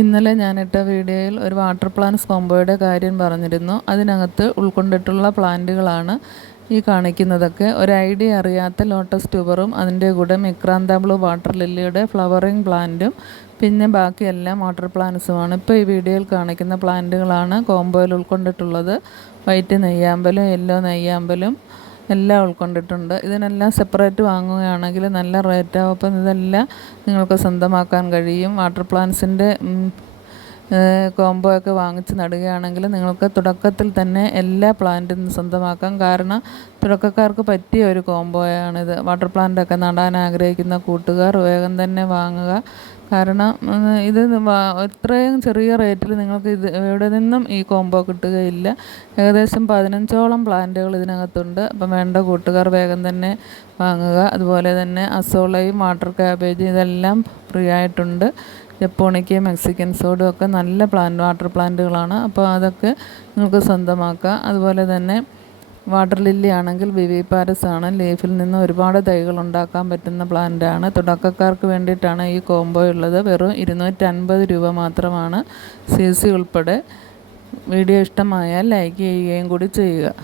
ഇന്നലെ ഞാനിട്ട വീഡിയോയിൽ ഒരു വാട്ടർ പ്ലാന്റ്സ് കോംബോയുടെ കാര്യം പറഞ്ഞിരുന്നു. അതിനകത്ത് ഉൾക്കൊണ്ടിട്ടുള്ള പ്ലാന്റുകളാണ് ഈ കാണിക്കുന്നതൊക്കെ. ഒരു ഐഡിയ അറിയാത്ത ലോട്ടസ് ട്യൂബറും അതിൻ്റെ കൂടെ മിക്രാന്ത ബ്ലൂ വാട്ടർ ലില്ലിയുടെ ഫ്ലവറിങ് പ്ലാന്റും പിന്നെ ബാക്കിയെല്ലാം വാട്ടർ പ്ലാന്റ്സുമാണ്. ഇപ്പോൾ ഈ വീഡിയോയിൽ കാണിക്കുന്ന പ്ലാന്റുകളാണ് കോംബോയിൽ ഉൾക്കൊണ്ടിട്ടുള്ളത്. വൈറ്റ് നെയ്യാമ്പലും യെല്ലോ നെയ്യാമ്പലും എല്ലാം ഉൾക്കൊണ്ടിട്ടുണ്ട്. ഇതിനെല്ലാം സെപ്പറേറ്റ് വാങ്ങുകയാണെങ്കിൽ നല്ല റേറ്റാവും. അപ്പം ഇതെല്ലാം നിങ്ങൾക്ക് സ്വന്തമാക്കാൻ കഴിയും. വാട്ടർ പ്ലാന്റ്സിൻ്റെ കോംബോ ഒക്കെ വാങ്ങിച്ച് നടുകയാണെങ്കിൽ നിങ്ങൾക്ക് തുടക്കത്തിൽ തന്നെ എല്ലാ പ്ലാന്റും സ്വന്തമാക്കാം. കാരണം തുടക്കക്കാർക്ക് പറ്റിയ ഒരു കോംബോയാണിത്. വാട്ടർ പ്ലാന്റൊക്കെ നടാൻ ആഗ്രഹിക്കുന്ന കൂട്ടുകാർ വേഗം തന്നെ വാങ്ങുക. കാരണം ഇത് ഇത്രയും ചെറിയ റേറ്റിൽ നിങ്ങൾക്ക് ഇത് എവിടെ നിന്നും ഈ കോംബോ കിട്ടുകയില്ല. ഏകദേശം 15ഓളം പ്ലാന്റുകൾ ഇതിനകത്തുണ്ട്. അപ്പം വേണ്ട കൂട്ടുകാർ വേഗം തന്നെ വാങ്ങുക. അതുപോലെ തന്നെ അസോളയും വാട്ടർ ക്യാബേജും ഇതെല്ലാം ഫ്രീ ആയിട്ടുണ്ട്. ജപ്പോണിക്കയും മെക്സിക്കൻ സോഡും ഒക്കെ നല്ല വാട്ടർ പ്ലാന്റുകളാണ്. അപ്പോൾ അതൊക്കെ നിങ്ങൾക്ക് സ്വന്തമാക്കാം. അതുപോലെ തന്നെ വാട്ടർ ലില്ലി ആണെങ്കിൽ വിവിപാരസ് ആണ്. ലീഫിൽ നിന്ന് ഒരുപാട് തൈകൾ ഉണ്ടാക്കാൻ പറ്റുന്ന പ്ലാന്റാണ്. തുടക്കക്കാർക്ക് വേണ്ടിയിട്ടാണ് ഈ കോംബോ ഉള്ളത്. വെറും 250 രൂപ മാത്രമാണ്, CC ഉൾപ്പെടെ. വീഡിയോ ഇഷ്ടമായാൽ ലൈക്ക് ചെയ്യുകയും കൂടി ചെയ്യുക.